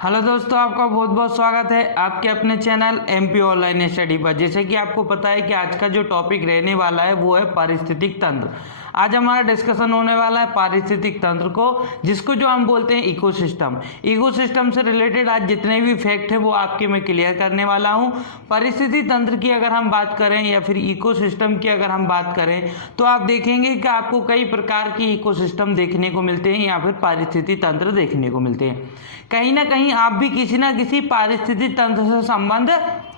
Hello दोस्तों, आपका बहुत बहुत स्वागत है आपके अपने चैनल एमपी ऑनलाइन स्टडी पर। जैसे कि आपको पता है कि आज का जो टॉपिक रहने वाला है वो है पारिस्थितिक तंत्र। आज हमारा डिस्कशन होने वाला है पारिस्थितिक तंत्र को, जिसको जो हम बोलते हैं इकोसिस्टम। इकोसिस्टम से रिलेटेड आज जितने भी फैक्ट है वो आपके मैं क्लियर करने वाला हूँ। पारिस्थितिक तंत्र की अगर हम बात करें या फिर इकोसिस्टम की अगर हम बात करें तो आप देखेंगे कि आपको कई प्रकार की इकोसिस्टम देखने को मिलते हैं या फिर पारिस्थितिक तंत्र देखने को मिलते हैं। कहीं ना कहीं आप भी किसी ना किसी पारिस्थितिक तंत्र से संबंध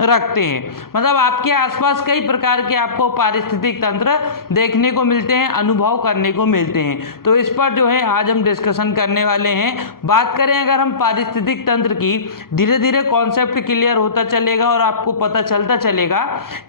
रखते हैं, मतलब आपके आसपास कई प्रकार के आपको पारिस्थितिक तंत्र देखने को मिलते हैं, अनुभव करने को मिलते हैं। तो इस पर जो है आज हम डिस्कशन करने वाले हैं। बात करें अगर हम पारिस्थितिक तंत्र की, धीरे धीरे कॉन्सेप्ट क्लियर होता चलेगा और आपको पता चलता चलेगा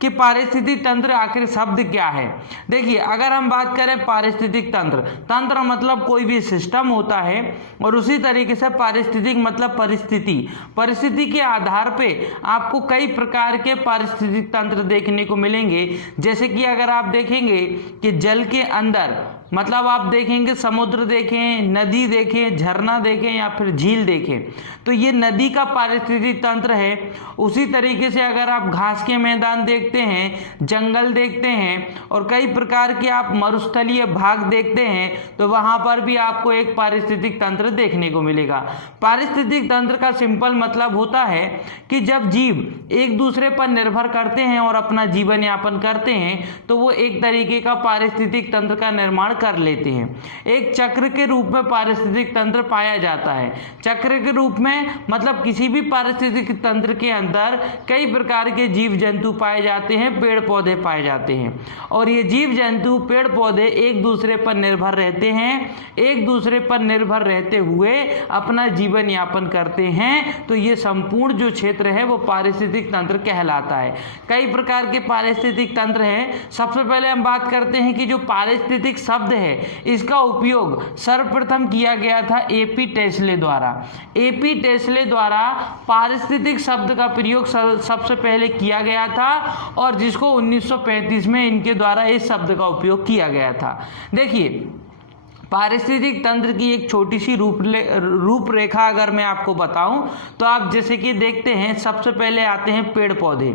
कि पारिस्थितिक तंत्र आखिर शब्द क्या है। देखिए, अगर हम बात करें पारिस्थितिक तंत्र, तंत्र मतलब कोई भी सिस्टम होता है, और उसी तरीके से पारिस्थितिक मतलब परिस्थिति। परिस्थिति के आधार पे आपको कई प्रकार के पारिस्थितिक तंत्र देखने को मिलेंगे। जैसे कि अगर आप देखेंगे कि जल के अंदर, मतलब आप देखेंगे समुद्र देखें, नदी देखें, झरना देखें या फिर झील देखें, तो ये नदी का पारिस्थितिक तंत्र है। उसी तरीके से अगर आप घास के मैदान देखते हैं, जंगल देखते हैं और कई प्रकार के आप मरुस्थलीय भाग देखते हैं, तो वहां पर भी आपको एक पारिस्थितिक तंत्र देखने को मिलेगा। पारिस्थितिक तंत्र का सिंपल मतलब होता है कि जब जीव एक दूसरे पर निर्भर करते हैं और अपना जीवन यापन करते हैं, तो वो एक तरीके का पारिस्थितिक तंत्र का निर्माण कर लेते हैं। एक चक्र के रूप में पारिस्थितिक तंत्र पाया जाता है। चक्र के रूप में मतलब किसी भी पारिस्थितिक तंत्र के अंदर कई प्रकार के जीव जंतु पाए जाते हैं, पेड़ पौधे पाए जाते हैं, और ये जीव जंतु पेड़ पौधे एक दूसरे पर निर्भर रहते हैं, एक दूसरे पर निर्भर रहते हुए अपना जीवन यापन करते हैं। तो ये संपूर्ण जो क्षेत्र है वो पारिस्थितिक तंत्र कहलाता है। कई प्रकार के पारिस्थितिक तंत्र हैं। सबसे पहले हम बात करते हैं कि जो पारिस्थितिक शब्द है, इसका उपयोग सर्वप्रथम किया गया था एपी टेस्ले द्वारा। एपी टेस्ले द्वारा पारिस्थितिक शब्द का प्रयोग सबसे पहले किया गया था, और जिसको 1935 में इनके द्वारा इस शब्द का उपयोग किया गया था। देखिए, पारिस्थितिक तंत्र की एक छोटी सी रूपरेखा अगर मैं आपको बताऊं तो आप जैसे कि देखते हैं, सबसे पहले आते हैं पेड़ पौधे।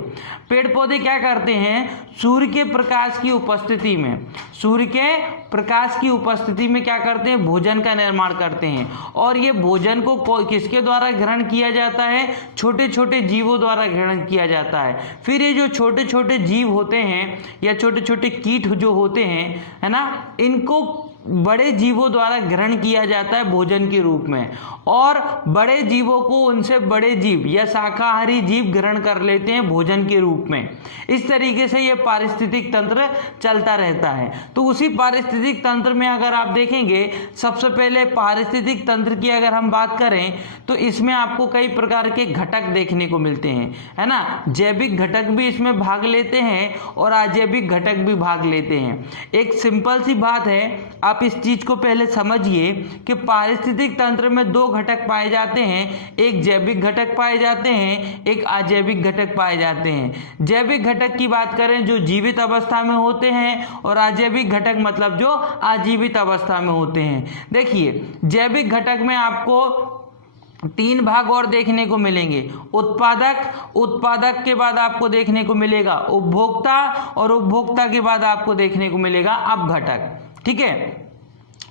पेड़ पौधे क्या करते हैं? सूर्य के प्रकाश की उपस्थिति में, सूर्य के प्रकाश की उपस्थिति में क्या करते हैं? भोजन का निर्माण करते हैं। और ये भोजन को किसके द्वारा ग्रहण किया जाता है? छोटे छोटे जीवों द्वारा ग्रहण किया जाता है। फिर ये जो छोटे छोटे जीव होते हैं या छोटे छोटे कीट जो होते हैं, है ना, इनको बड़े जीवों द्वारा ग्रहण किया जाता है भोजन के रूप में, और बड़े जीवों को उनसे बड़े जीव या शाकाहारी जीव ग्रहण कर लेते हैं भोजन के रूप में। इस तरीके से यह पारिस्थितिक तंत्र चलता रहता है। तो उसी पारिस्थितिक तंत्र में अगर आप देखेंगे, सबसे पहले पारिस्थितिक तंत्र की अगर हम बात करें तो इसमें आपको कई प्रकार के घटक देखने को मिलते हैं, है ना। जैविक घटक भी इसमें भाग लेते हैं और अजैविक घटक भी भाग लेते हैं। एक सिंपल सी बात है, आप इस चीज को पहले समझिए कि पारिस्थितिक तंत्र में दो घटक पाए जाते हैं। एक जैविक घटक पाए जाते हैं, एक अजैविक घटक पाए जाते हैं। जैविक घटक की बात करें जो जीवित अवस्था में होते हैं, और अजैविक घटक मतलब जो अजीवित अवस्था में होते हैं। देखिए, जैविक घटक में आपको तीन भाग और देखने को मिलेंगे। उत्पादक, उत्पादक के बाद आपको देखने को मिलेगा उपभोक्ता, और उपभोक्ता के बाद आपको देखने को मिलेगा अपघटक। ठीक है,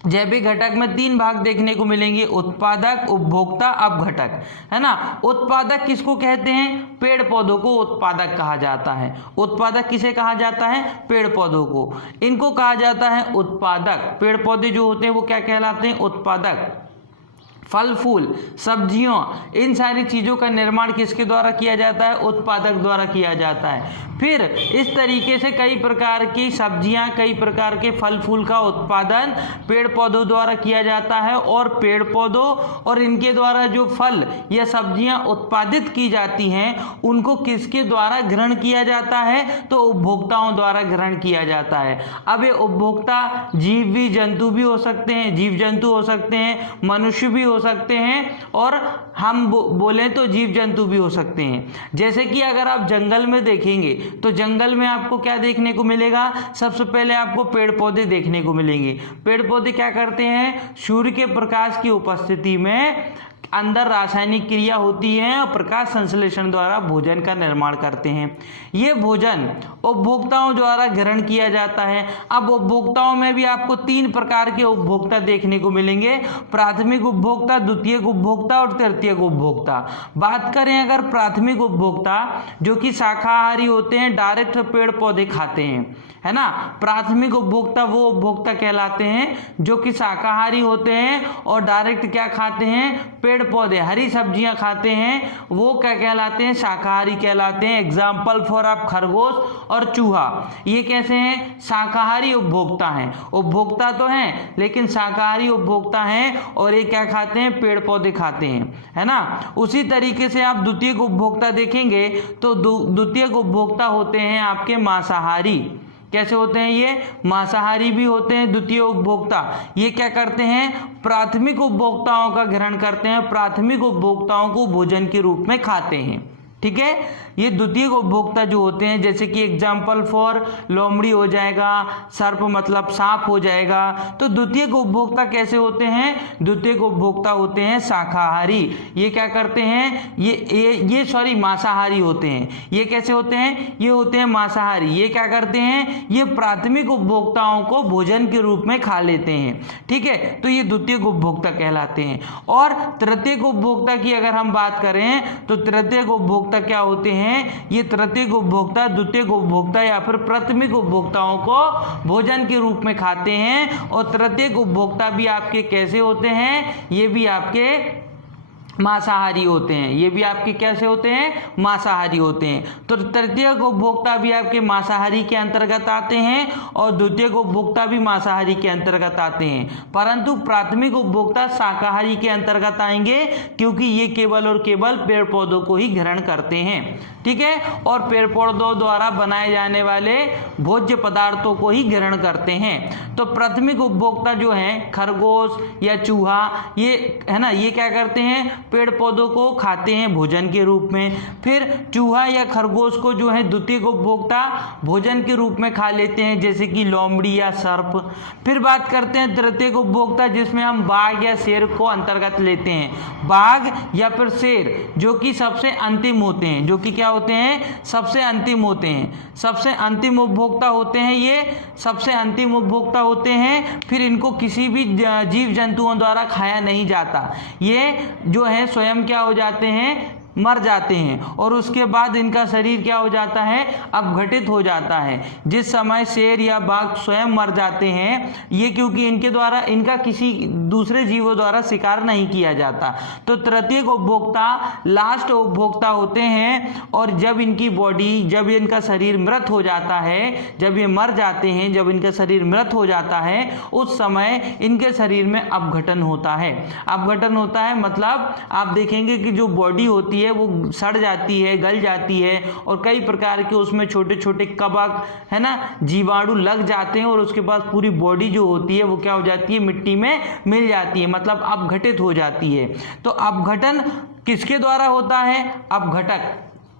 जैविक घटक में तीन भाग देखने को मिलेंगे, उत्पादक, उपभोक्ता, अपघटक, है ना। उत्पादक किसको कहते हैं? पेड़ पौधों को उत्पादक कहा जाता है। उत्पादक किसे कहा जाता है? पेड़ पौधों को। इनको कहा जाता है उत्पादक। पेड़ पौधे जो होते हैं वो क्या कहलाते हैं? उत्पादक। फल फूल, सब्जियों, इन सारी चीज़ों का निर्माण किसके द्वारा किया जाता है? उत्पादक द्वारा किया जाता है। फिर इस तरीके से कई प्रकार की सब्जियां, कई प्रकार के फल फूल का उत्पादन पेड़ पौधों द्वारा किया जाता है, और पेड़ पौधों और इनके द्वारा जो फल या सब्जियां उत्पादित की जाती हैं उनको किसके द्वारा ग्रहण किया जाता है? तो उपभोक्ताओं द्वारा ग्रहण किया जाता है। अब ये उपभोक्ता जीव भी, जंतु भी हो सकते हैं, जीव जंतु हो सकते हैं, मनुष्य भी हो सकते हैं, और हम बोलें तो जीव जंतु भी हो सकते हैं। जैसे कि अगर आप जंगल में देखेंगे तो जंगल में आपको क्या देखने को मिलेगा? सबसे पहले आपको पेड़ पौधे देखने को मिलेंगे। पेड़ पौधे क्या करते हैं? सूर्य के प्रकाश की उपस्थिति में अंदर रासायनिक क्रिया होती है और प्रकाश संश्लेषण द्वारा भोजन का निर्माण करते हैं। ये भोजन उपभोक्ताओं द्वारा ग्रहण किया जाता है। अब उपभोक्ताओं में भी आपको 3 प्रकार के उपभोक्ता देखने को मिलेंगे, प्राथमिक उपभोक्ता, द्वितीयक उपभोक्ता और तृतीयक उपभोक्ता। बात करें अगर प्राथमिक उपभोक्ता जो कि शाकाहारी होते हैं, डायरेक्ट पेड़ पौधे खाते हैं, है ना। प्राथमिक उपभोक्ता वो उपभोक्ता कहलाते हैं जो कि शाकाहारी होते हैं और डायरेक्ट क्या खाते हैं, पेड़ पौधे, हरी सब्जियां खाते हैं, वो क्या कहलाते हैं, शाकाहारी कहलाते हैं। एग्जाम्पल फॉर आप खरगोश और चूहा, ये कैसे हैं, शाकाहारी उपभोक्ता हैं। उपभोक्ता तो हैं लेकिन शाकाहारी उपभोक्ता हैं और ये क्या खाते हैं, पेड़ पौधे खाते हैं, है ना। उसी तरीके से आप द्वितीयक उपभोक्ता देखेंगे तो द्वितीयक उपभोक्ता होते हैं आपके मांसाहारी। कैसे होते हैं, ये मांसाहारी भी होते हैं द्वितीय उपभोक्ता। ये क्या करते हैं, प्राथमिक उपभोक्ताओं का ग्रहण करते हैं, प्राथमिक उपभोक्ताओं को भोजन के रूप में खाते हैं। ठीक है, ये द्वितीयक उपभोक्ता जो होते हैं, जैसे कि एग्जाम्पल फॉर लोमड़ी हो जाएगा, सर्प मतलब सांप हो जाएगा। तो द्वितीयक उपभोक्ता कैसे होते हैं, द्वितीयक उपभोक्ता होते हैं शाकाहारी। ये क्या करते हैं, ये मांसाहारी होते हैं। ये कैसे होते हैं, ये होते हैं मांसाहारी। ये क्या करते हैं, ये प्राथमिक उपभोक्ताओं को भोजन के रूप में खा लेते हैं। ठीक है, तो ये द्वितीयक उपभोक्ता कहलाते हैं। और तृतीयक उपभोक्ता की अगर हम बात करें तो तृतीयक उपभोक्ता क्या होते हैं, ये तृतीयक उपभोक्ता द्वितीयक उपभोक्ता या फिर प्राथमिक उपभोक्ताओं को भोजन के रूप में खाते हैं। और तृतीयक उपभोक्ता भी आपके कैसे होते हैं, ये भी आपके मांसाहारी होते हैं। ये भी आपके कैसे होते हैं, मांसाहारी होते हैं। तो तृतीयक उपभोक्ता भी आपके मांसाहारी के अंतर्गत आते हैं और द्वितीयक उपभोक्ता भी मांसाहारी के अंतर्गत आते हैं, परंतु प्राथमिक उपभोक्ता शाकाहारी के अंतर्गत आएंगे क्योंकि ये केवल और केवल पेड़ पौधों को ही ग्रहण करते हैं। ठीक है, और पेड़ पौधों द्वारा बनाए जाने वाले भोज्य पदार्थों को ही ग्रहण करते हैं। तो प्राथमिक उपभोक्ता जो हैं, खरगोश या चूहा, ये है ना, ये क्या करते हैं, पेड़ पौधों को खाते हैं भोजन के रूप में। फिर चूहा या खरगोश को जो है द्वितीयक उपभोक्ता भोजन के रूप में खा लेते हैं, जैसे कि लोमड़ी या सर्प। फिर बात करते हैं तृतीयक उपभोक्ता, जिसमें हम बाघ या शेर को अंतर्गत लेते हैं। बाघ या फिर शेर जो कि सबसे अंतिम होते हैं, जो कि क्या होते हैं, सबसे अंतिम होते हैं, सबसे अंतिम उपभोक्ता होते हैं। ये सबसे अंतिम उपभोक्ता होते हैं। फिर इनको किसी भी जीव जंतुओं द्वारा खाया नहीं जाता। ये जो है स्वयं क्या हो जाते हैं, मर जाते हैं और उसके बाद इनका शरीर क्या हो जाता है, अपघटित हो जाता है। जिस समय शेर या बाघ स्वयं मर जाते हैं, ये क्योंकि इनके द्वारा, इनका किसी दूसरे जीवों द्वारा शिकार नहीं किया जाता। तो तृतीयक उपभोक्ता लास्ट उपभोक्ता होते हैं और जब इनकी बॉडी, जब इनका शरीर मृत हो जाता है, जब ये मर जाते हैं, जब इनका शरीर मृत हो जाता है, उस समय इनके शरीर में अपघटन होता है। अपघटन होता है मतलब आप देखेंगे कि जो बॉडी होती है वो सड़ जाती है, गल जाती है और कई प्रकार के उसमें छोटे छोटे कवक, है ना, जीवाणु लग जाते हैं और उसके बाद पूरी बॉडी जो होती है वो क्या हो जाती है, मिट्टी में मिल जाती है, मतलब अपघटित हो जाती है। तो अपघटन किसके द्वारा होता है,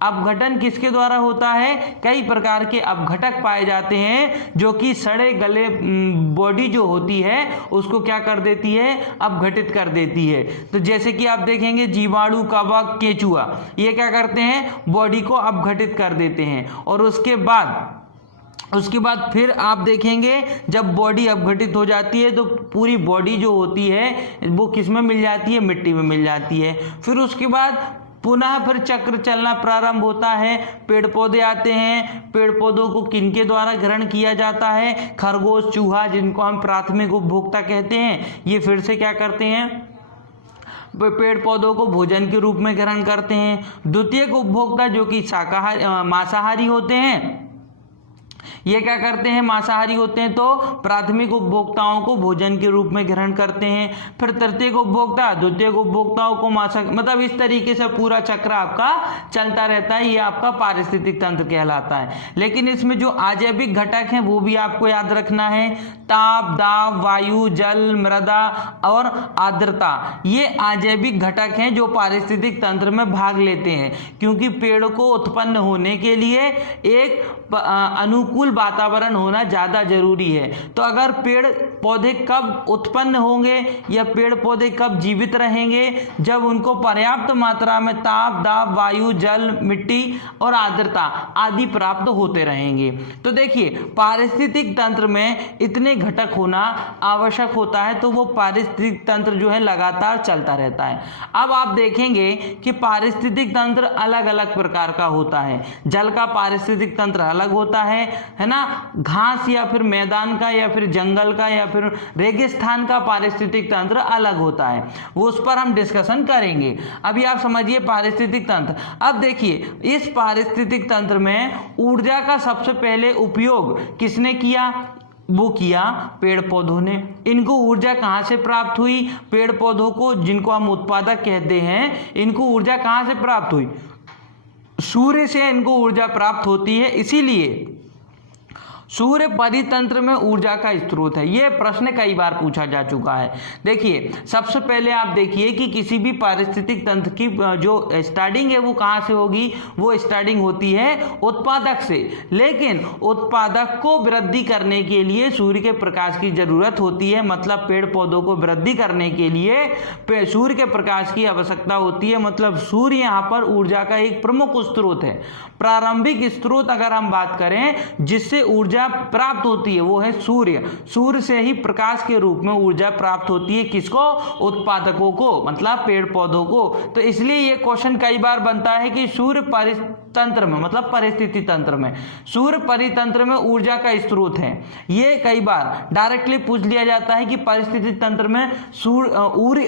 अपघटन किसके द्वारा होता है, कई प्रकार के अपघटक पाए जाते हैं जो कि सड़े गले बॉडी जो होती है उसको क्या कर देती है, अपघटित कर देती है। तो जैसे कि आप देखेंगे जीवाणु, कवक, केंचुआ, ये क्या करते हैं, बॉडी को अपघटित कर देते हैं। और उसके बाद फिर आप देखेंगे जब बॉडी अपघटित हो जाती है तो पूरी बॉडी जो होती है वो किस में मिल जाती है, मिट्टी में मिल जाती है। फिर उसके बाद पुनः फिर चक्र चलना प्रारंभ होता है, पेड़ पौधे आते हैं। पेड़ पौधों को किनके द्वारा ग्रहण किया जाता है, खरगोश, चूहा, जिनको हम प्राथमिक उपभोक्ता कहते हैं, ये फिर से क्या करते हैं, पेड़ पौधों को भोजन के रूप में ग्रहण करते हैं। द्वितीयक उपभोक्ता जो कि मांसाहारी होते हैं, ये क्या करते हैं, मांसाहारी होते हैं, तो प्राथमिक उपभोक्ताओं को भोजन के रूप में ग्रहण करते हैं। फिर तृतीयक उपभोक्ता द्वितीयक उपभोक्ताओं को मतलब इस तरीके से पूरा चक्र आपका चलता रहता है। ये आपका पारिस्थितिक तंत्र कहलाता है। लेकिन इसमें जो अजैविक घटक हैं वो भी आपको याद रखना है। ताप, दाब, वायु, जल, मृदा और आर्द्रता, ये अजैविक घटक हैं जो पारिस्थितिक तंत्र में भाग लेते हैं, क्योंकि पेड़ को उत्पन्न होने के लिए एक अनुकूल अनुकूल वातावरण होना ज़्यादा जरूरी है। तो अगर पेड़ पौधे कब उत्पन्न होंगे या पेड़ पौधे कब जीवित रहेंगे, जब उनको पर्याप्त मात्रा में ताप, दाब, वायु, जल, मिट्टी और आर्द्रता आदि प्राप्त होते रहेंगे। तो देखिए पारिस्थितिक तंत्र में इतने घटक होना आवश्यक होता है, तो वो पारिस्थितिक तंत्र जो है लगातार चलता रहता है। अब आप देखेंगे कि पारिस्थितिक तंत्र अलग अलग प्रकार का होता है। जल का पारिस्थितिक तंत्र अलग होता है ना, घास या फिर मैदान का या फिर जंगल का या फिर रेगिस्तान का पारिस्थितिक तंत्र अलग होता है, वो उस पर हम डिस्कशन करेंगे। अभी आप समझिए पारिस्थितिक तंत्र। अब देखिए इस पारिस्थितिक तंत्र में ऊर्जा का सबसे पहले उपयोग किसने किया, वो किया पेड़ पौधों ने। इनको ऊर्जा कहाँ से प्राप्त हुई, पेड़ पौधों को जिनको हम उत्पादक कहते हैं, इनको ऊर्जा कहाँ से प्राप्त हुई, सूर्य से इनको ऊर्जा प्राप्त होती है। इसीलिए सूर्य परितंत्र में ऊर्जा का स्रोत है। यह प्रश्न कई बार पूछा जा चुका है। देखिए सबसे पहले आप देखिए कि किसी भी पारिस्थितिक तंत्र की जो स्टार्टिंग है वो कहाँ से होगी, वो स्टार्टिंग होती है उत्पादक से। लेकिन उत्पादक को वृद्धि करने के लिए सूर्य के प्रकाश की जरूरत होती है, मतलब पेड़ पौधों को वृद्धि करने के लिए सूर्य के प्रकाश की आवश्यकता होती है। मतलब सूर्य यहाँ पर ऊर्जा का एक प्रमुख स्रोत है। प्रारंभिक स्रोत अगर हम बात करें जिससे ऊर्जा प्राप्त होती है वो है सूर्य। सूर्य से ही प्रकाश के रूप में ऊर्जा प्राप्त होती है, किसको, उत्पादकों को, मतलब पेड़ पौधों को। तो इसलिए ये क्वेश्चन कई बार बनता है कि सूर्य परितंत्र में, मतलब परिस्थिति तंत्र में, सूर्य परितंत्र में ऊर्जा का स्रोत है। ये कई बार डायरेक्टली पूछ लिया जाता है कि परिस्थिति तंत्र में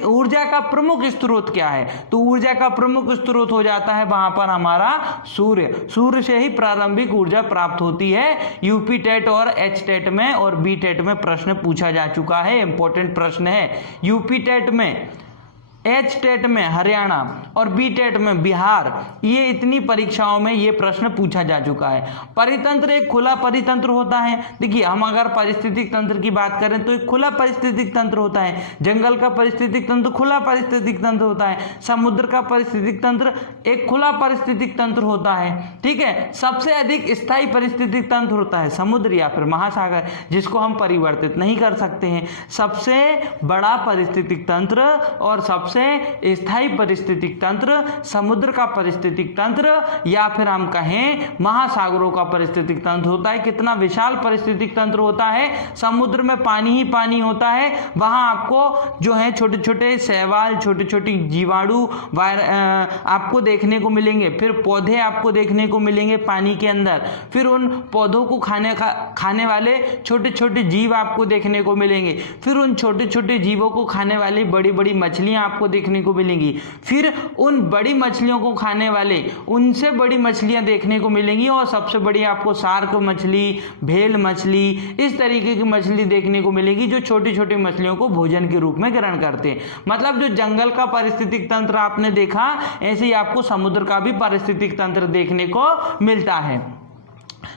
ऊर्जा का प्रमुख स्रोत क्या है, तो ऊर्जा का प्रमुख स्रोत हो जाता है वहां पर हमारा सूर्य। सूर्य से ही प्रारंभिक ऊर्जा प्राप्त होती है। यूपी टेट और एच टेट में और बी टेट में प्रश्न पूछा जा चुका है, इंपॉर्टेंट प्रश्न है। यूपी टेट में, एच टेट में हरियाणा और बी टेट में बिहार, ये इतनी परीक्षाओं में ये प्रश्न पूछा जा चुका है। परितंत्र एक खुला परितंत्र होता है। देखिए हम अगर पारिस्थितिक तंत्र की बात करें तो एक खुला पारिस्थितिक तंत्र होता है। जंगल का पारिस्थितिक तंत्र खुला पारिस्थितिक तंत्र होता है। समुद्र का पारिस्थितिक तंत्र एक खुला पारिस्थितिक तंत्र होता है। ठीक है, सबसे अधिक स्थायी पारिस्थितिक तंत्र होता है समुद्र या फिर महासागर, जिसको हम परिवर्तित नहीं कर सकते हैं। सबसे बड़ा पारिस्थितिक तंत्र और सबसे स्थायी पारिस्थितिक तंत्र समुद्र का पारिस्थितिक तंत्र या फिर हम कहें महासागरों का पारिस्थितिक तंत्र होता है। कितना विशाल पारिस्थितिक तंत्र होता है, समुद्र में पानी ही पानी होता है। वहां आपको जो है छोटे छोटे शैवाल, छोटे छोटे जीवाणु आपको देखने को मिलेंगे। फिर पौधे आपको देखने को मिलेंगे पानी के अंदर। फिर उन पौधों को खाने वाले छोटे छोटे जीव आपको देखने को मिलेंगे। फिर उन छोटे छोटे जीवों को खाने वाली बड़ी बड़ी मछलियां आपको देखने को मिलेंगी। फिर उन बड़ी मछलियों को खाने वाले उनसे बड़ी मछलियां देखने को मिलेंगी और सबसे बड़ी आपको शार्क मछली, भेल मछली, इस तरीके की मछली देखने को मिलेगी जो छोटी छोटी मछलियों को भोजन के रूप में ग्रहण करते हैं। मतलब जो जंगल का पारिस्थितिक तंत्र आपने देखा, ऐसे ही आपको समुद्र का भी पारिस्थितिक तंत्र देखने को मिलता है।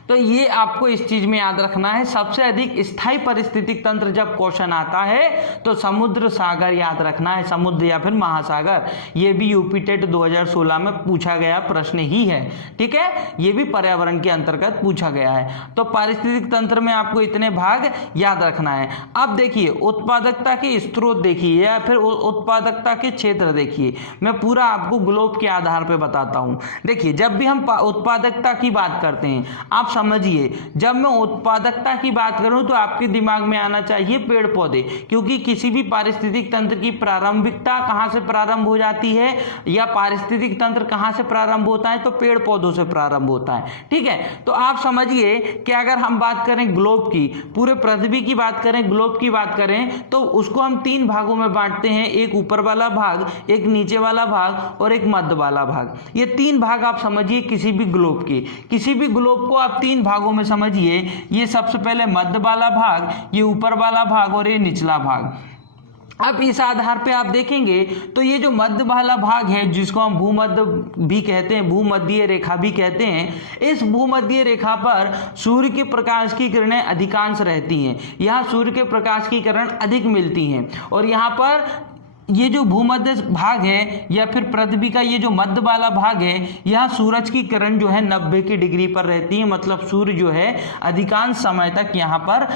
तो ये आपको इस चीज में याद रखना है। सबसे अधिक स्थायी पारिस्थितिक तंत्र जब क्वेश्चन आता है तो समुद्र सागर याद रखना है, समुद्र या फिर महासागर। ये भी यूपी टेट 2016 में पूछा गया प्रश्न ही है। ठीक है, ये भी पर्यावरण के अंतर्गत पूछा गया है। तो पारिस्थितिक तंत्र में आपको इतने भाग याद रखना है। अब देखिए उत्पादकता के स्रोत देखिए या फिर उत्पादकता के क्षेत्र देखिए। मैं पूरा आपको ग्लोब के आधार पर बताता हूं। देखिए जब भी हम उत्पादकता की बात करते हैं, आप समझिए, जब मैं उत्पादकता की बात करूं तो आपके दिमाग में आना चाहिए पेड़ पौधे, क्योंकि किसी भी पारिस्थितिक तंत्र की प्रारंभिकता कहां से प्रारंभ हो जाती है या पारिस्थितिक तंत्र कहां से प्रारंभ होता है, तो पेड़ पौधों से प्रारंभ होता है। ठीक है, तो आप समझिए कि अगर हम बात करें ग्लोब की, पूरे पृथ्वी की बात करें, ग्लोब की बात करें, तो उसको हम 3 भागों में बांटते हैं। एक ऊपर वाला भाग, एक नीचे वाला भाग और एक मध्य वाला भाग। ये 3 भाग आप समझिए किसी भी ग्लोब के। किसी भी ग्लोब को आप 3 भागों में समझिए। ये सबसे पहले मध्य वाला भाग, ये ऊपर वाला भाग और ये निचला भाग। अब इस आधार पे आप देखेंगे तो ये जो मध्य वाला भाग है, जिसको हम भूमध्य भी कहते हैं, भूमध्य रेखा भी कहते हैं, इस भूमध्य रेखा पर सूर्य के प्रकाश की किरणें अधिकांश रहती हैं। यहाँ सूर्य के प्रकाश की किरण अधिक मिलती हैं और यहाँ पर ये जो भूमध्य भाग है या फिर पृथ्वी का ये जो मध्य वाला भाग है, यहाँ सूरज की किरण जो है 90 की डिग्री पर रहती है। मतलब सूर्य जो है अधिकांश समय तक यहाँ पर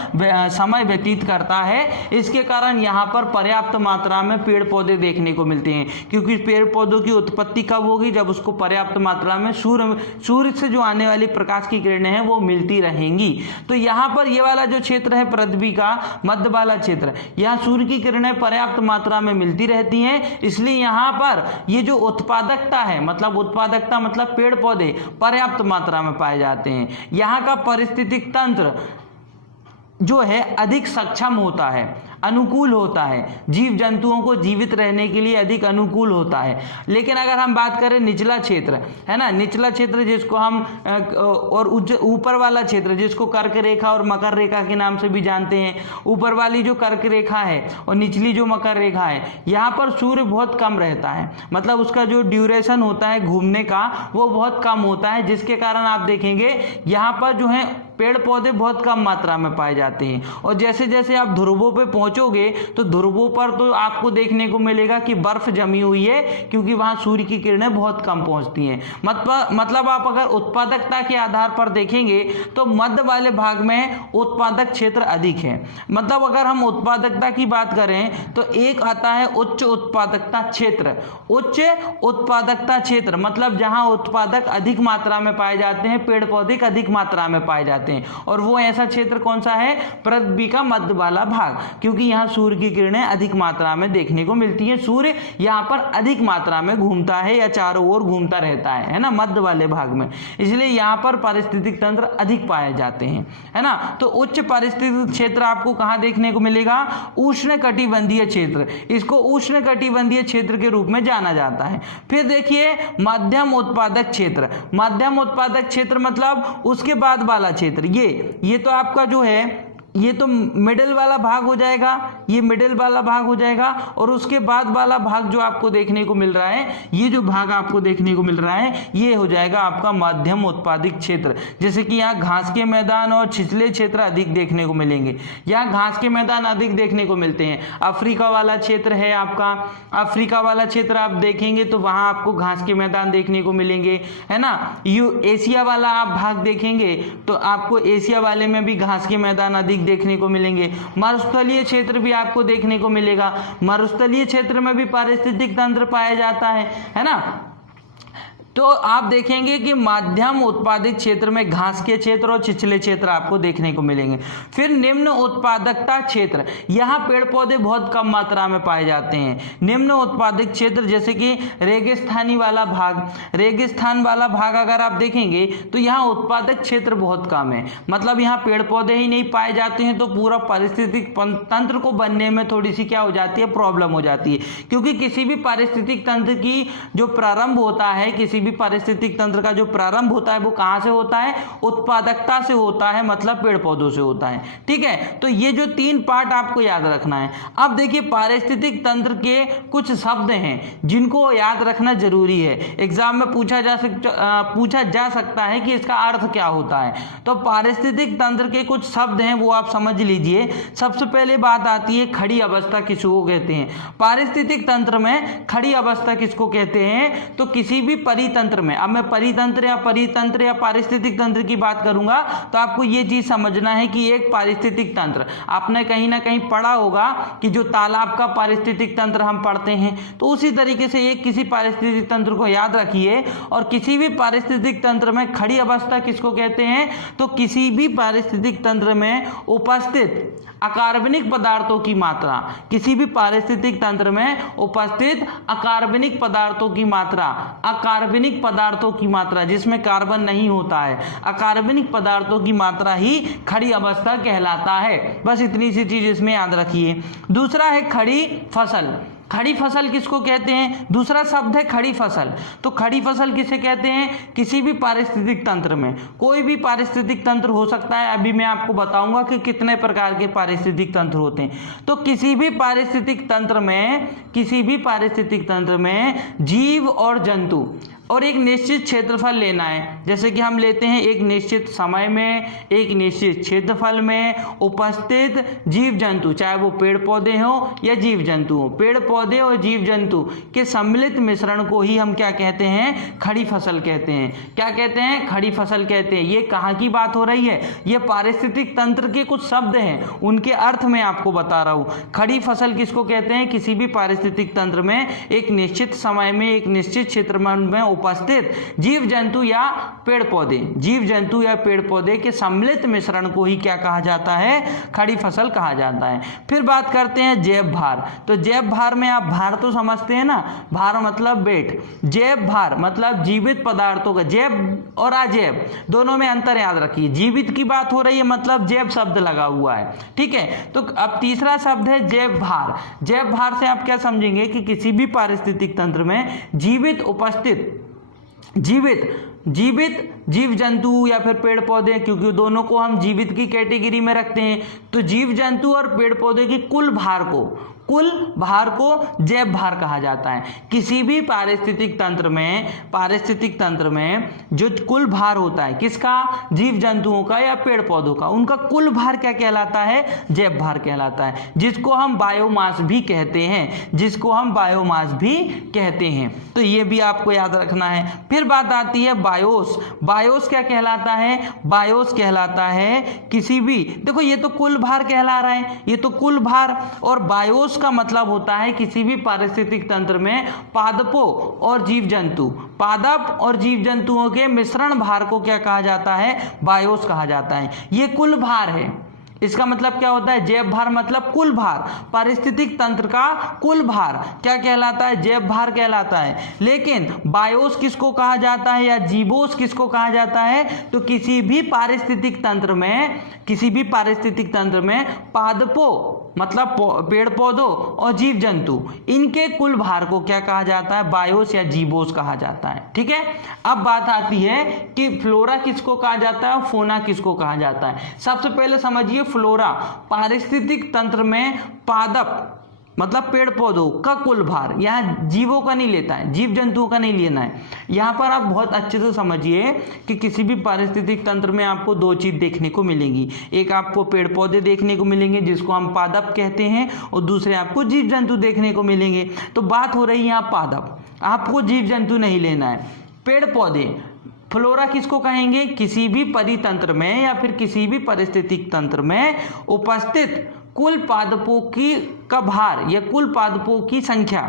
समय व्यतीत करता है। इसके कारण यहाँ पर पर्याप्त मात्रा में पेड़ पौधे देखने को मिलते हैं, क्योंकि पेड़ पौधों की उत्पत्ति कब होगी, जब उसको पर्याप्त मात्रा में सूर्य से जो आने वाली प्रकाश की किरणें हैं वो मिलती रहेंगी। तो यहाँ पर ये वाला जो क्षेत्र है पृथ्वी का मध्य वाला क्षेत्र, यहाँ सूर्य की किरणें पर्याप्त मात्रा में मिलती रहती हैं, इसलिए यहाँ पर ये जो उत्पादकता है, मतलब उत्पादकता मतलब पेड़ पौधे पर्याप्त मात्रा में पाए जाते हैं। यहाँ का पारिस्थितिक तंत्र जो है अधिक सक्षम होता है, अनुकूल होता है, जीव जंतुओं को जीवित रहने के लिए अधिक अनुकूल होता है। लेकिन अगर हम बात करें निचला क्षेत्र है ना, निचला क्षेत्र जिसको हम और ऊपर वाला क्षेत्र जिसको कर्क रेखा और मकर रेखा के नाम से भी जानते हैं, ऊपर वाली जो कर्क रेखा है और निचली जो मकर रेखा है, यहाँ पर सूर्य बहुत कम रहता है। मतलब उसका जो ड्यूरेशन होता है घूमने का वो बहुत कम होता है, जिसके कारण आप देखेंगे यहाँ पर जो है पेड़ पौधे बहुत कम मात्रा में पाए जाते हैं। और जैसे जैसे आप ध्रुवों पे पहुंचोगे तो ध्रुवों पर तो आपको देखने को मिलेगा कि बर्फ जमी हुई है, क्योंकि वहां सूर्य की किरणें बहुत कम पहुंचती हैं। मतलब आप अगर उत्पादकता के आधार पर देखेंगे तो मध्य वाले भाग में उत्पादक क्षेत्र अधिक है। मतलब अगर हम उत्पादकता की बात करें तो एक आता है उच्च उत्पादकता क्षेत्र। उच्च उत्पादकता क्षेत्र मतलब जहां उत्पादक अधिक मात्रा में पाए जाते हैं, पेड़ पौधे अधिक मात्रा में पाए जाते हैं। और वो ऐसा क्षेत्र कौन सा है, पृथ्वी का मध्य वाला भाग, क्योंकि यहाँ सूर्य की किरणें अधिक मात्रा में देखने को मिलती हैं। सूर्य यहाँ पर अधिक मात्रा में घूमता है या चारों ओर घूमता रहता है ना, मध्य वाले भाग में, इसलिए यहाँ पर पारिस्थितिक तंत्र अधिक पाए जाते हैं, है ना। तो उच्च पारिस्थितिक क्षेत्र आपको कहाँ देखने को मिलेगा, उष्ण कटिबंधीय क्षेत्र, इसको उष्ण कटिबंधीय क्षेत्र के रूप में जाना जाता है। फिर देखिए मध्यम उत्पादक क्षेत्र। मध्यम उत्पादक क्षेत्र मतलब उसके बाद वाला क्षेत्र, ये तो आपका जो है ये तो मिडिल वाला भाग हो जाएगा, ये मिडिल वाला भाग हो जाएगा। और उसके बाद वाला भाग जो आपको देखने को मिल रहा है, ये जो भाग आपको देखने को मिल रहा है ये हो जाएगा आपका मध्यम उत्पादक क्षेत्र। जैसे कि यहाँ घास के मैदान और छिछले क्षेत्र अधिक देखने को मिलेंगे। यहाँ घास के मैदान अधिक देखने को मिलते हैं। अफ्रीका वाला क्षेत्र है आपका, अफ्रीका वाला क्षेत्र आप देखेंगे तो वहाँ आपको घास के मैदान देखने को मिलेंगे, है ना। एशिया वाला आप भाग देखेंगे तो आपको एशिया वाले में भी घास के मैदान अधिक देखने को मिलेंगे। मरुस्थलीय क्षेत्र भी आपको देखने को मिलेगा। मरुस्थलीय क्षेत्र में भी पारिस्थितिक तंत्र पाया जाता है ना। तो आप देखेंगे कि मध्यम उत्पादित क्षेत्र में घास के क्षेत्र और छिछले क्षेत्र आपको देखने को मिलेंगे। फिर निम्न उत्पादकता क्षेत्र, यहाँ पेड़ पौधे बहुत कम मात्रा में पाए जाते हैं। निम्न उत्पादक क्षेत्र जैसे कि रेगिस्तानी वाला भाग, रेगिस्तान वाला भाग अगर आप देखेंगे तो यहाँ उत्पादक क्षेत्र बहुत कम है। मतलब यहाँ पेड़ पौधे ही नहीं पाए जाते हैं, तो पूरा पारिस्थितिक तंत्र को बनने में थोड़ी सी क्या हो जाती है, प्रॉब्लम हो जाती है। क्योंकि किसी भी पारिस्थितिक तंत्र की जो प्रारंभ होता है, किसी भी पारिस्थितिक तंत्र का जो प्रारंभ होता है वो कहां से होता है, उत्पादकता से होता है, मतलब पेड़ पौधों से होता है। ठीक है, तो ये जो तीन पार्ट आपको याद रखना है। अब देखिए पारिस्थितिक तंत्र के कुछ शब्द हैं जिनको याद रखना जरूरी है। एग्जाम में पूछा जा सकता है कि इसका अर्थ क्या होता है। तो पारिस्थितिक तंत्र के कुछ शब्द हैं वो आप समझ लीजिए। सबसे पहले बात आती है खड़ी अवस्था किसको कहते हैं। पारिस्थितिक तंत्र में खड़ी अवस्था किसको कहते हैं, तो किसी भी परितंत्र में, अब मैं परितंत्र या पारिस्थितिक तंत्र की बात करूंगा तो आपको यह चीज समझना है कि एक पारिस्थितिक तंत्र, आपने कहीं ना कहीं पढ़ा होगा कि जो तालाब का पारिस्थितिक तंत्र हम पढ़ते हैं, तो उसी तरीके से एक किसी पारिस्थितिक तंत्र को याद रखिए। और किसी भी पारिस्थितिक तंत्र में खड़ी अवस्था किसको कहते हैं, तो किसी भी पारिस्थितिक तंत्र में उपस्थित अकार्बनिक पदार्थों की मात्रा, किसी भी पारिस्थितिक तंत्र में उपस्थित अकार्बनिक पदार्थों की मात्रा, अकार्बनिक पदार्थों की मात्रा जिसमें कार्बन नहीं होता है, अकार्बनिक पदार्थों की मात्रा ही खड़ी अवस्था कहलाता है। बस इतनी सी चीज इसमें याद रखिए। दूसरा है खड़ी फसल। खड़ी फसल किसको कहते हैं, दूसरा शब्द है खड़ी फसल। तो खड़ी फसल किसे कहते हैं, किसी भी पारिस्थितिक तंत्र में, कोई भी पारिस्थितिक तंत्र हो सकता है। अभी मैं आपको बताऊंगा कि कितने प्रकार के पारिस्थितिक तंत्र होते हैं। तो किसी भी पारिस्थितिक तंत्र में जीव और जंतु, और एक निश्चित क्षेत्रफल लेना है। जैसे कि हम लेते हैं एक निश्चित समय में, एक निश्चित क्षेत्रफल में उपस्थित जीव जंतु, चाहे वो पेड़ पौधे हो या जीव जंतु हो, पेड़ पौधे और जीव जंतु के सम्मिलित मिश्रण को ही हम क्या कहते हैं, खड़ी फसल कहते हैं। क्या कहते हैं, खड़ी फसल कहते हैं। ये कहाँ की बात हो रही है, ये पारिस्थितिक तंत्र के कुछ शब्द हैं, उनके अर्थ मैं आपको बता रहा हूँ। खड़ी फसल किसको कहते हैं, किसी भी पारिस्थितिक तंत्र में एक निश्चित समय में एक निश्चित क्षेत्रफल में उपस्थित जीव जंतु या पेड़ पौधे, जीव जंतु या पेड़ पौधे के सम्मिलित मिश्रण को ही क्या कहा जाता है, खड़ी फसल कहा जाता है। फिर बात करते हैं जैव भार। तो जैव भार में आप भार तो समझते हैं ना, भार मतलब वेट, जैव भार मतलब जीवित पदार्थों का, जैव और अजैव दोनों में अंतर याद रखिए। जीवित की बात हो रही है मतलब जैव शब्द लगा हुआ है, ठीक है। तो अब तीसरा शब्द है जैव भार। जैव भार से आप क्या समझेंगे कि किसी भी पारिस्थितिक तंत्र में जीवित उपस्थित जीवित जीव जंतु या फिर पेड़ पौधे, क्योंकि दोनों को हम जीवित की कैटेगरी में रखते हैं, तो जीव जंतु और पेड़ पौधे की कुल भार को जैव भार कहा जाता है। किसी भी पारिस्थितिक तंत्र में जो कुल भार होता है किसका, जीव जंतुओं का या पेड़ पौधों का, उनका कुल भार क्या कहलाता है, जैव भार कहलाता है, जिसको हम बायोमास भी कहते हैं। तो ये भी आपको याद रखना है। फिर बात आती है बायोस। बायोस क्या कहलाता है, बायोस कहलाता है किसी भी, देखो ये तो कुल भार कहला रहा है, ये तो कुल भार, और बायोस का मतलब होता है किसी भी पारिस्थितिक तंत्र में पादपों और जीव जंतुओं के मिश्रण भार को क्या कहा जाता है, बायोस कहा जाता है। ये कुल भार है। इसका मतलब क्या होता है, जैव भार मतलब कुल भार, पारिस्थितिक तंत्र का कुल भार क्या कहलाता है, जैव भार कहलाता है। लेकिन बायोस किसको कहा जाता है या जीवोस किसको कहा जाता है, तो किसी भी पारिस्थितिक तंत्र में पादपों मतलब पेड़ पौधों और जीव जंतु, इनके कुल भार को क्या कहा जाता है, बायोस या जीवोस कहा जाता है, ठीक है। अब बात आती है कि फ्लोरा किसको कहा जाता है और फोना किसको कहा जाता है। सबसे पहले समझिए फ्लोरा, पारिस्थितिक तंत्र में पादप मतलब पेड़ पौधों का कुल भार, यहाँ जीवों का नहीं लेता है, जीव जंतुओं का नहीं लेना है। यहाँ पर आप बहुत अच्छे से समझिए कि किसी भी पारिस्थितिक तंत्र में आपको दो चीज देखने को मिलेंगी, एक आपको पेड़ पौधे देखने को मिलेंगे जिसको हम पादप कहते हैं, और दूसरे आपको जीव जंतु देखने को मिलेंगे। तो बात हो रही है यहाँ पादप, आपको जीव जंतु नहीं लेना है। पेड़ पौधे, फ्लोरा किसको कहेंगे, किसी भी परितंत्र में या फिर किसी भी पारिस्थितिक तंत्र में उपस्थित कुल पादपों का भार या कुल पादपों की संख्या,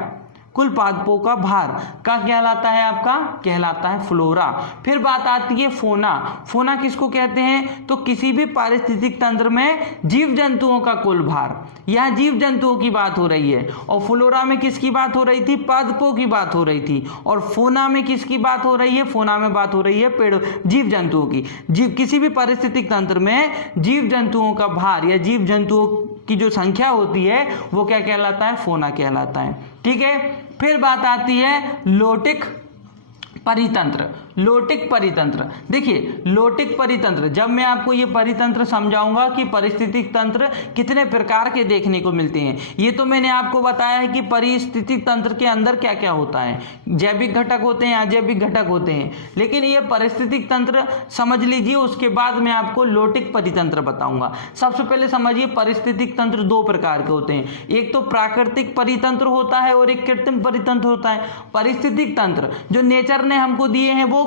कुल पादपों का भार का कहलाता है, आपका कहलाता है फ्लोरा। फिर बात आती है फोना। फोना किसको कहते हैं, तो किसी भी पारिस्थितिक तंत्र में जीव जंतुओं का कुल भार, यहाँ जीव जंतुओं की बात हो रही है, और फ्लोरा में किसकी बात हो रही थी, पादपों की बात हो रही थी, और फोना में किसकी बात हो रही है, फोना में बात हो रही है पेड़ जीव जंतुओं की। किसी भी पारिस्थितिक तंत्र में जीव जंतुओं का भार या जीव जंतुओं की जो संख्या होती है वो क्या कहलाता है, फोना कहलाता है, ठीक है। फिर बात आती है लोटिक परितंत्र। लोटिक परितंत्र, देखिए लोटिक परितंत्र, जब मैं आपको ये परितंत्र समझाऊंगा कि पारिस्थितिक तंत्र कितने प्रकार के देखने को मिलते हैं। ये तो मैंने आपको बताया है कि पारिस्थितिक तंत्र के अंदर क्या क्या होता है, जैविक घटक होते हैं, अजैविक घटक होते हैं, लेकिन ये पारिस्थितिक तंत्र समझ लीजिए, उसके बाद मैं आपको लोटिक परितंत्र बताऊंगा। सबसे पहले समझिए पारिस्थितिक तंत्र दो प्रकार के होते हैं, एक तो प्राकृतिक परितंत्र होता है और एक कृत्रिम परितंत्र होता है। पारिस्थितिक तंत्र जो नेचर ने हमको दिए हैं वो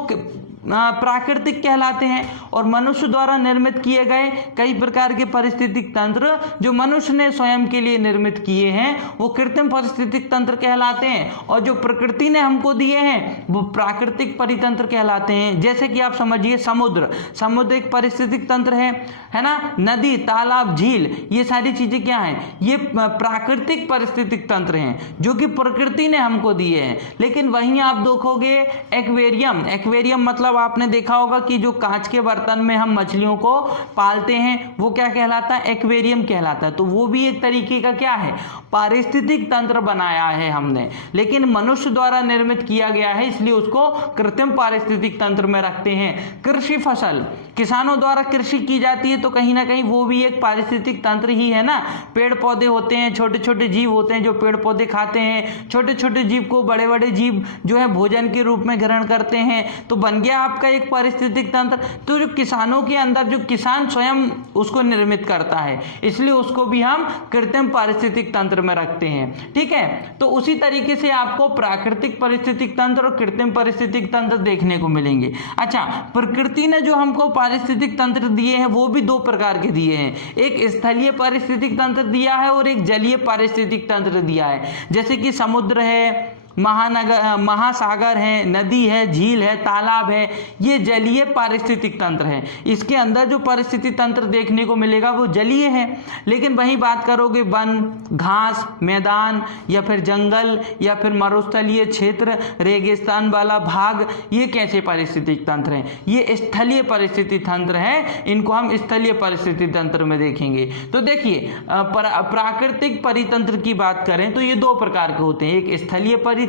प्राकृतिक कहलाते हैं, और मनुष्य द्वारा निर्मित किए गए कई प्रकार के पारिस्थितिक तंत्र जो मनुष्य ने स्वयं के लिए निर्मित किए हैं वो कृत्रिम पारिस्थितिक तंत्र कहलाते हैं, और जो प्रकृति ने हमको दिए हैं वो प्राकृतिक परितंत्र कहलाते हैं। जैसे कि आप समझिए समुद्र एक पारिस्थितिक तंत्र है ना, नदी, तालाब, झील, ये सारी चीजें क्या हैं, ये प्राकृतिक पारिस्थितिक तंत्र हैं जो कि प्रकृति ने हमको दिए हैं। लेकिन वहीं आप देखोगे एक्वेरियम मतलब मतलब आपने देखा होगा कि जो कांच के बर्तन में हम मछलियों को पालते हैं वो क्या कहलाता है, एक्वेरियम कहलाता है। तो वो भी एक तरीके का क्या है, पारिस्थितिक तंत्र बनाया है हमने, लेकिन मनुष्य द्वारा निर्मित किया गया है, इसलिए उसको कृत्रिम पारिस्थितिक तंत्र में रखते हैं। कृषि फसल, किसानों द्वारा कृषि की जाती है, तो कहीं ना कहीं वो भी एक पारिस्थितिक तंत्र ही है ना। पेड़ पौधे होते हैं, छोटे छोटे जीव होते हैं जो पेड़ पौधे खाते हैं, छोटे छोटे जीव को बड़े बड़े जीव जो है भोजन के रूप में ग्रहण करते हैं, तो बन गया आपका एक पारिस्थितिक तंत्र। तो जो किसानों के अंदर जो किसान स्वयं उसको निर्मित करता है, इसलिए उसको भी हम कृत्रिम पारिस्थितिक तंत्र में रखते हैं। ठीक है, तो उसी तरीके से आपको प्राकृतिक पारिस्थितिक तंत्र और कृत्रिम पारिस्थितिक तंत्र देखने को मिलेंगे। अच्छा, प्रकृति ने जो हमको पारिस्थितिक तंत्र दिए हैं वो भी दो प्रकार के दिए हैं, एक स्थलीय पारिस्थितिक तंत्र दिया है और एक जलीय पारिस्थितिक तंत्र दिया है। जैसे कि समुद्र है, महासागर है, नदी है, झील है, तालाब है, ये जलीय पारिस्थितिक तंत्र है। इसके अंदर जो पारिस्थितिक तंत्र देखने को मिलेगा वो जलीय है। लेकिन वही बात करोगे वन, घास, मैदान या फिर जंगल या फिर मरुस्थलीय क्षेत्र, रेगिस्तान वाला भाग, ये कैसे पारिस्थितिक तंत्र हैं, ये स्थलीय पारिस्थितिक तंत्र है। इनको हम स्थलीय पारिस्थितिक तंत्र में देखेंगे। तो देखिए, प्राकृतिक परितंत्र की बात करें तो ये दो प्रकार के होते हैं, एक स्थलीय परितंत्र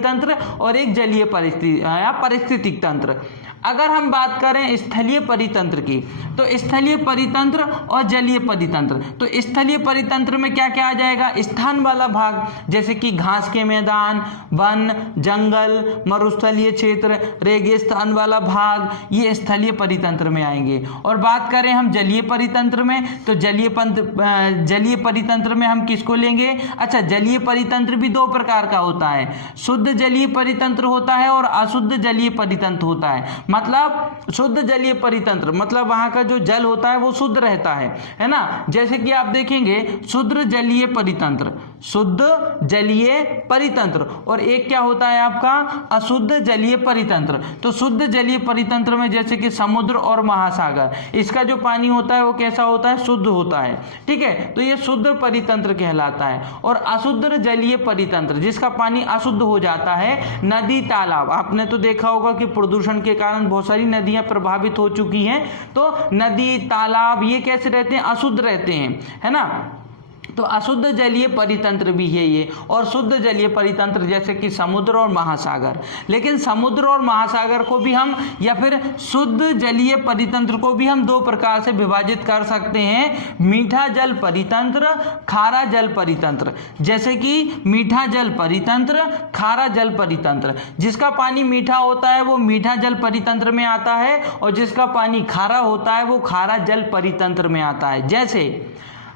और एक जलीय पारिस्थितिक तंत्र। अगर हम बात करें स्थलीय परितंत्र की, तो स्थलीय परितंत्र और जलीय परितंत्र, तो स्थलीय परितंत्र में क्या क्या आ जाएगा, स्थान वाला भाग, जैसे कि घास के मैदान, वन, जंगल, मरुस्थलीय क्षेत्र, रेगिस्तान वाला भाग, ये स्थलीय परितंत्र में आएंगे। और बात करें हम जलीय परितंत्र में, तो जलीय परितंत्र में हम किसको लेंगे, अच्छा, जलीय परितंत्र भी दो प्रकार का होता है, शुद्ध जलीय परितंत्र होता है और अशुद्ध जलीय परितंत्र होता है। मतलब शुद्ध जलीय परितंत्र मतलब वहां का जो जल होता है वो शुद्ध रहता है ना। जैसे कि आप देखेंगे शुद्ध जलीय परितंत्र, शुद्ध जलीय परितंत्र, और एक क्या होता है आपका अशुद्ध जलीय परितंत्र। तो शुद्ध जलीय परितंत्र में जैसे कि समुद्र और महासागर, इसका जो पानी होता है वो कैसा होता है, शुद्ध होता है। ठीक है, तो ये शुद्ध परितंत्र कहलाता है। और अशुद्ध जलीय परितंत्र, जिसका पानी अशुद्ध हो जाता है, नदी, तालाब, आपने तो देखा होगा कि प्रदूषण के कारण बहुत सारी नदियां प्रभावित हो चुकी हैं, तो नदी, तालाब ये कैसे रहते हैं, अशुद्ध रहते हैं, है ना। तो अशुद्ध जलीय परितंत्र भी है ये, और शुद्ध जलीय परितंत्र जैसे कि समुद्र और महासागर। लेकिन समुद्र और महासागर को भी हम, या फिर शुद्ध जलीय परितंत्र को भी हम दो प्रकार से विभाजित कर सकते हैं, मीठा जल परितंत्र, खारा जल परितंत्र। जैसे कि मीठा जल परितंत्र, खारा जल परितंत्र, जिसका पानी मीठा होता है वो मीठा जल परितंत्र में आता है, और जिसका पानी खारा होता है वो खारा जल परितंत्र में आता है। जैसे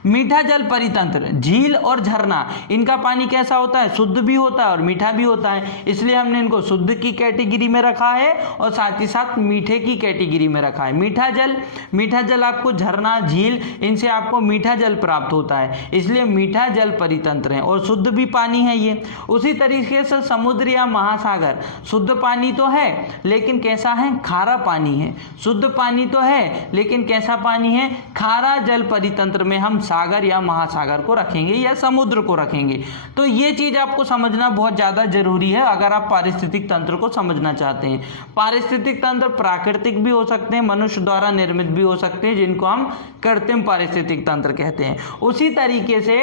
मीठा जल परितंत्र, झील और झरना, इनका पानी कैसा होता है, शुद्ध भी होता है और मीठा भी होता है, इसलिए हमने इनको शुद्ध की कैटेगरी में रखा है और साथ ही साथ मीठे की कैटेगरी में रखा है। मीठा जल आपको झरना, झील, इनसे आपको मीठा जल प्राप्त होता है, इसलिए मीठा जल परितंत्र है, और शुद्ध भी पानी है ये। उसी तरीके से समुद्र या महासागर, शुद्ध पानी तो है लेकिन कैसा है, खारा पानी है। शुद्ध पानी तो है लेकिन कैसा पानी है, खारा जल परितंत्र में हम सागर या महासागर को रखेंगे या समुद्र को रखेंगे। तो ये चीज आपको समझना बहुत ज्यादा जरूरी है अगर आप पारिस्थितिक तंत्र को समझना चाहते हैं। पारिस्थितिक तंत्र प्राकृतिक भी हो सकते हैं, मनुष्य द्वारा निर्मित भी हो सकते हैं, जिनको हम कृत्रिम पारिस्थितिक तंत्र कहते हैं। उसी तरीके से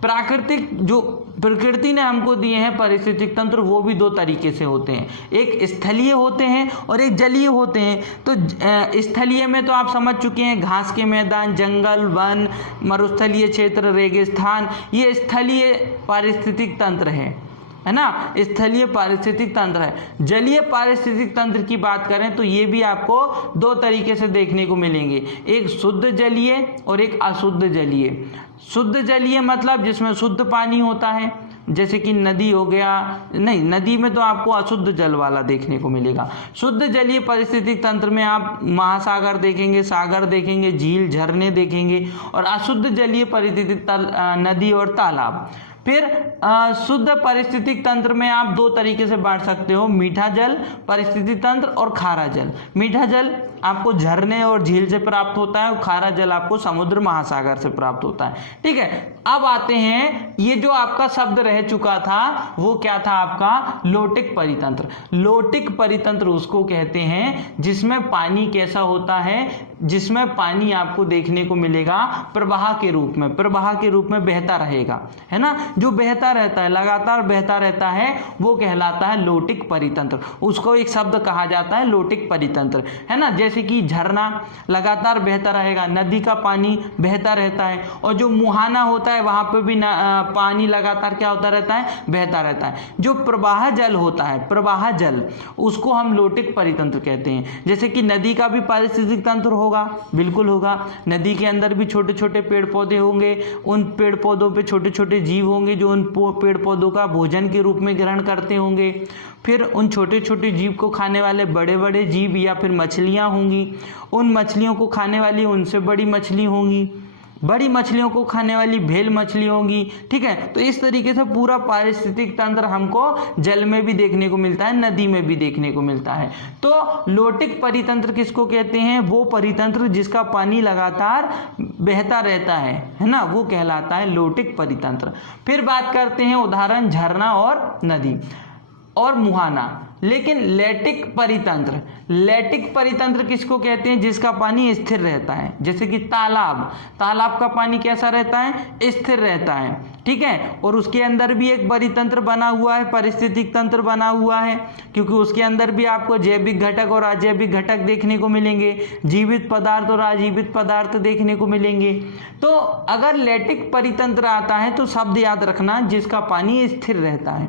प्राकृतिक जो प्रकृति ने हमको दिए हैं पारिस्थितिक तंत्र, वो भी दो तरीके से होते हैं, एक स्थलीय होते हैं और एक जलीय होते हैं। तो स्थलीय में तो आप समझ चुके हैं, घास के मैदान, जंगल, वन, मरुस्थलीय क्षेत्र, रेगिस्तान, ये स्थलीय पारिस्थितिक तंत्र है ना, स्थलीय पारिस्थितिक तंत्र है। जलीय पारिस्थितिक तंत्र की बात करें तो ये भी आपको दो तरीके से देखने को मिलेंगे, एक शुद्ध जलीय और एक अशुद्ध जलीय। शुद्ध जलीय मतलब जिसमें शुद्ध पानी होता है, जैसे कि नदी हो गया, नहीं, नदी में तो आपको अशुद्ध जल वाला देखने को मिलेगा। शुद्ध जलीय पारिस्थितिक तंत्र में आप महासागर देखेंगे, सागर देखेंगे, झील, झरने देखेंगे, और अशुद्ध जलीय पारिस्थितिक नदी और तालाब। फिर शुद्ध पारिस्थितिक तंत्र में आप दो तरीके से बांट सकते हो, मीठा जल पारिस्थितिक तंत्र और खारा जल। मीठा जल आपको झरने और झील से प्राप्त होता है और खारा जल आपको समुद्र महासागर से प्राप्त होता है। ठीक है, अब आते हैं, ये जो आपका शब्द रह चुका था वो क्या था आपका, लोटिक परितंत्र। लोटिक परितंत्र उसको कहते हैं जिसमें पानी कैसा होता है, जिसमें पानी आपको देखने को मिलेगा प्रवाह के रूप में, प्रवाह के रूप में बहता रहेगा, है ना, जो बहता रहता है, लगातार बहता रहता है, वो कहलाता है लोटिक परितंत्र। उसको एक शब्द कहा जाता है लोटिक परितंत्र, है ना। जैसे कि झरना लगातार बहता रहेगा, नदी का पानी बहता रहता है, और जो मुहाना होता है वहां पे भी पानी लगातार क्या होता रहता है, बहता रहता है। जो प्रवाह जल होता है, प्रवाह जल, उसको हम लोटिक परितंत्र कहते हैं। जैसे कि नदी का भी पारिस्थितिक तंत्र होगा, बिल्कुल होगा, नदी के अंदर भी छोटे छोटे पेड़ पौधे होंगे, उन पेड़ पौधों पे छोटे छोटे जीव होंगे जो उन पेड़ पौधों का भोजन के रूप में ग्रहण करते होंगे। फिर उन छोटे छोटे जीव को खाने वाले बड़े बड़े जीव या फिर मछलियां होंगी, उन मछलियों को खाने वाली उनसे बड़ी मछली होंगी, बड़ी मछलियों को खाने वाली भेल मछली होंगी। ठीक है, तो इस तरीके से पूरा पारिस्थितिक तंत्र हमको जल में भी देखने को मिलता है, नदी में भी देखने को मिलता है। तो लोटिक परितंत्र किसको कहते हैं, वो परितंत्र जिसका पानी लगातार बहता रहता है ना, वो कहलाता है लोटिक परितंत्र। फिर बात करते हैं उदाहरण झरना और नदी और मुहाना। लेकिन लैटिक परितंत्र, लैटिक परितंत्र किसको कहते हैं, जिसका पानी स्थिर रहता है। जैसे कि तालाब, तालाब का पानी कैसा रहता है, स्थिर रहता है। ठीक है, और उसके अंदर भी एक परितंत्र बना हुआ है, पारिस्थितिक तंत्र बना हुआ है, क्योंकि उसके अंदर भी आपको जैविक घटक और अजैविक घटक देखने को मिलेंगे, जीवित पदार्थ और अजीवित पदार्थ देखने को मिलेंगे। तो अगर लैटिक परितंत्र आता है तो शब्द याद रखना, जिसका पानी स्थिर रहता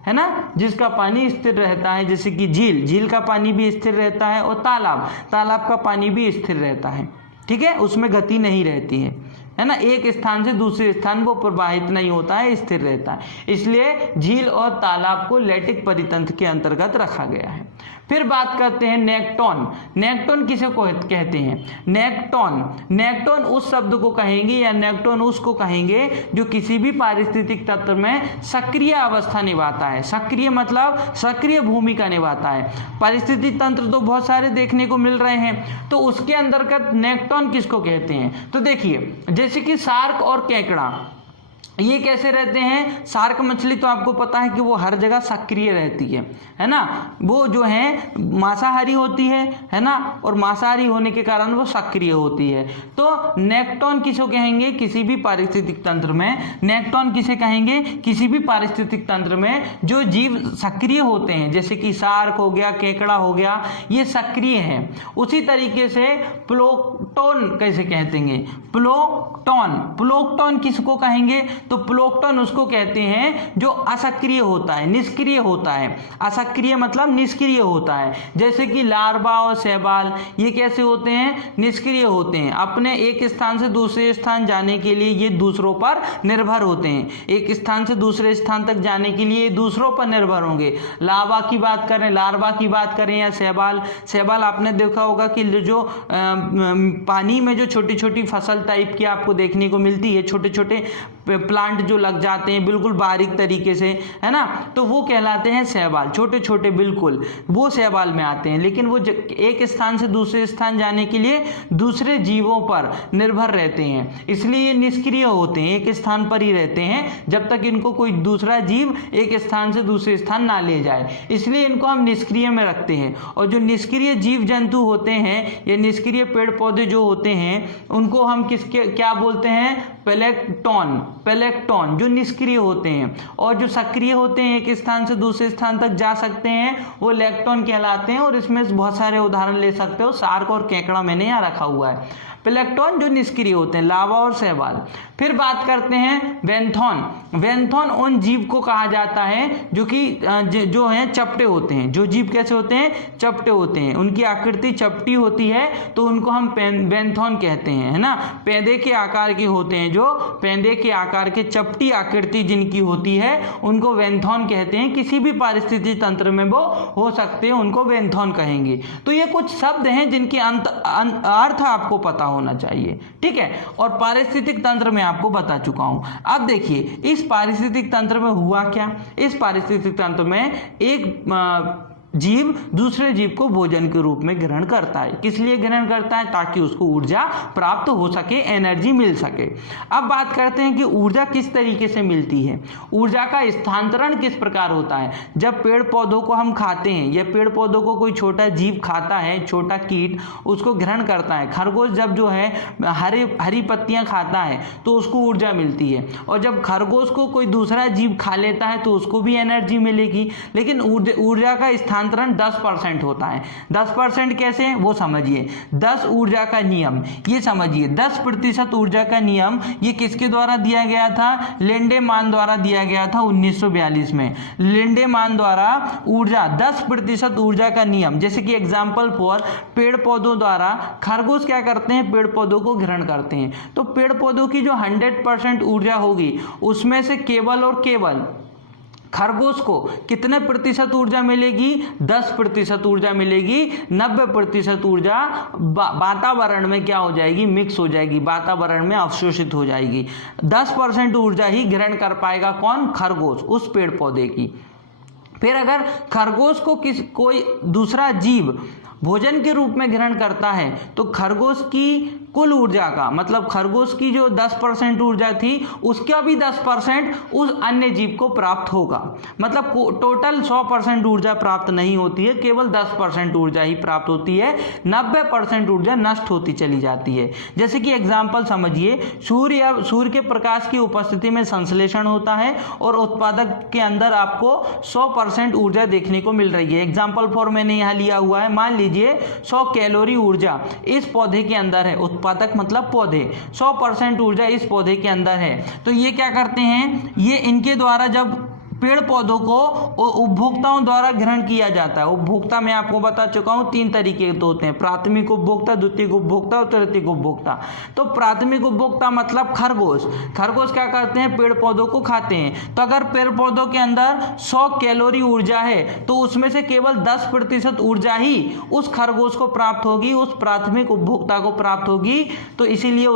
है ना, जिसका पानी स्थिर रहता है। जैसे कि झील, झील का पानी भी स्थिर रहता है, और तालाब, तालाब का पानी भी स्थिर रहता है। ठीक है, उसमें गति नहीं रहती है ना, एक स्थान से दूसरे स्थान वो प्रवाहित नहीं होता है, स्थिर रहता है। इसलिए झील और तालाब को लैटिक परितंत्र के अंतर्गत रखा गया है। फिर बात करते हैं नेक्टोन। नेक्टोन किसे को कहते हैं, नेक्टोन, नेक्टोन उस शब्द को कहेंगे या नेक्टोन उसको कहेंगे जो किसी भी पारिस्थितिक तंत्र में सक्रिय अवस्था निभाता है। सक्रिय मतलब सक्रिय भूमिका निभाता है। पारिस्थितिक तंत्र तो बहुत सारे देखने को मिल रहे हैं, तो उसके अंतर्गत नेक्टोन किसको कहते हैं। तो देखिए, जैसे कि शार्क और केकड़ा, ये कैसे रहते हैं। शार्क मछली तो आपको पता है कि वो हर जगह सक्रिय रहती है ना, वो जो है मांसाहारी होती है ना, और मांसाहारी होने के कारण वो सक्रिय होती है। तो नेक्टोन किसको कहेंगे, किसी भी पारिस्थितिक तंत्र में, नेक्टोन किसे कहेंगे, किसी भी पारिस्थितिक तंत्र में जो जीव सक्रिय होते हैं, जैसे कि शार्क हो गया, केकड़ा हो गया, ये सक्रिय है। उसी तरीके से प्लैंक्टन कैसे कहते हैं, प्लैंक्टन, प्लैंक्टन किसको कहेंगे, तो प्लैंक्टन उसको कहते हैं जो असक्रिय होता है, निष्क्रिय होता है। असक्रिय मतलब निष्क्रिय होता है। जैसे कि लार्वा और शैवाल, ये कैसे होते हैं, निष्क्रिय होते हैं। अपने एक स्थान से दूसरे स्थान जाने के लिए ये दूसरों पर निर्भर होते हैं, एक स्थान से दूसरे स्थान तक जाने के लिए दूसरों पर निर्भर होंगे। लार्वा की बात करें, लार्वा की बात करें या शैवाल, शैवाल आपने देखा होगा कि जो पानी में जो छोटी छोटी फसल टाइप की आपको देखने को मिलती है, छोटे छोटे प्लांट जो लग जाते हैं बिल्कुल बारीक तरीके से, है ना, तो वो कहलाते हैं शैवाल, छोटे छोटे बिल्कुल, वो शैवाल में आते हैं। लेकिन वो एक स्थान से दूसरे स्थान जाने के लिए दूसरे जीवों पर निर्भर रहते हैं, इसलिए ये निष्क्रिय होते हैं, एक स्थान पर ही रहते हैं जब तक इनको कोई दूसरा जीव एक स्थान से दूसरे स्थान ना ले जाए, इसलिए इनको हम निष्क्रिय में रखते हैं। और जो निष्क्रिय जीव जंतु होते हैं या निष्क्रिय पेड़ पौधे जो होते हैं, उनको हम किसके क्या बोलते हैं, प्लैंक्टन, प्लैंक्टन जो निष्क्रिय होते हैं। और जो सक्रिय होते हैं, एक स्थान से दूसरे स्थान तक जा सकते हैं, वो लैक्टोन कहलाते हैं। और इसमें बहुत सारे उदाहरण ले सकते हो, शार्क और केकड़ा मैंने यहाँ रखा हुआ है। प्लैंक्टन जो निष्क्रिय होते हैं, लार्वा और शैवाल। फिर बात करते हैं वेंथॉन। वेंथॉन उन जीव को कहा जाता है जो कि जो है चपटे होते हैं। जो जीव कैसे होते हैं, चपटे होते हैं, उनकी आकृति चपटी होती है, तो उनको हम वेंथॉन कहते हैं, है ना। पेंदे के आकार के होते हैं, जो पेंदे के आकार के चपटी आकृति जिनकी होती है, उनको वेंथॉन कहते हैं। किसी भी पारिस्थितिक तंत्र में वो हो सकते हैं, उनको वेंथॉन कहेंगे। तो ये कुछ शब्द हैं जिनके अर्थ आपको पता होना चाहिए, ठीक है। और पारिस्थितिक तंत्र में आपको बता चुका हूं। अब देखिए इस पारिस्थितिक तंत्र में हुआ क्या। इस पारिस्थितिक तंत्र में एक जीव दूसरे जीव को भोजन के रूप में ग्रहण करता है। किस लिए ग्रहण करता है? ताकि उसको ऊर्जा प्राप्त हो सके, एनर्जी मिल सके। अब बात करते हैं कि ऊर्जा किस तरीके से मिलती है, ऊर्जा का स्थानांतरण किस प्रकार होता है। जब पेड़ पौधों को हम खाते हैं या पेड़ पौधों को कोई छोटा जीव खाता है, छोटा कीट उसको ग्रहण करता है, खरगोश जब जो है हरी पत्तियां खाता है तो उसको ऊर्जा मिलती है, और जब खरगोश को कोई दूसरा जीव खा लेता है तो उसको भी एनर्जी मिलेगी। लेकिन ऊर्जा का स्थानांतरण 10% होता है। 10% कैसे, वो समझिए। 10 ऊर्जा का नियम, ये समझिए 10% ऊर्जा का नियम ये किसके द्वारा दिया गया था? लेंडेमान द्वारा दिया गया था 1942 में। लेंडेमान द्वारा ऊर्जा 10% ऊर्जा का नियम, जैसे कि एग्जाम्पल फॉर पेड़ पौधों द्वारा खरगोश क्या करते हैं? पेड़ पौधों को ग्रहण करते हैं। तो पेड़ पौधों की जो 100% ऊर्जा होगी उसमें से केवल और केवल खरगोश को कितने प्रतिशत ऊर्जा मिलेगी? 10% ऊर्जा मिलेगी। 90% ऊर्जा वातावरण में क्या हो जाएगी? मिक्स हो जाएगी, वातावरण में अवशोषित हो जाएगी। 10% ऊर्जा ही ग्रहण कर पाएगा कौन? खरगोश, उस पेड़ पौधे की। फिर अगर खरगोश को कोई दूसरा जीव भोजन के रूप में ग्रहण करता है तो खरगोश की कुल ऊर्जा का मतलब खरगोश की जो 10% ऊर्जा थी उसका भी 10% उस अन्य जीव को प्राप्त होगा। मतलब टोटल 100% ऊर्जा प्राप्त नहीं होती है, केवल 10% ऊर्जा ही प्राप्त होती है। 90% ऊर्जा नष्ट होती चली जाती है। जैसे कि एग्जाम्पल समझिए, सूर्य के प्रकाश की उपस्थिति में संश्लेषण होता है और उत्पादक के अंदर आपको 100% ऊर्जा देखने को मिल रही है। एग्जाम्पल फॉर मैंने यहाँ लिया हुआ है, मान लीजिए 100 कैलोरी ऊर्जा इस पौधे के अंदर है। उत्पादक मतलब पौधे, 100% ऊर्जा इस पौधे के अंदर है। तो ये क्या करते हैं, ये इनके द्वारा जब पेड़ पौधों को उपभोक्ताओं द्वारा ग्रहण किया जाता है। उपभोक्ता मैं आपको बता चुका हूं 3 तरीके के होते हैं, प्राथमिक उपभोक्ता, द्वितीयक उपभोक्ता और तृतीयक उपभोक्ता। तो प्राथमिक उपभोक्ता मतलब खरगोश क्या करते हैं? पेड़ पौधों को खाते हैं। तो अगर पेड़ पौधों के अंदर 100 कैलोरी ऊर्जा है तो उसमें से केवल 10% ऊर्जा ही उस खरगोश को प्राप्त होगी, उस प्राथमिक उपभोक्ता को प्राप्त होगी। तो इसीलिए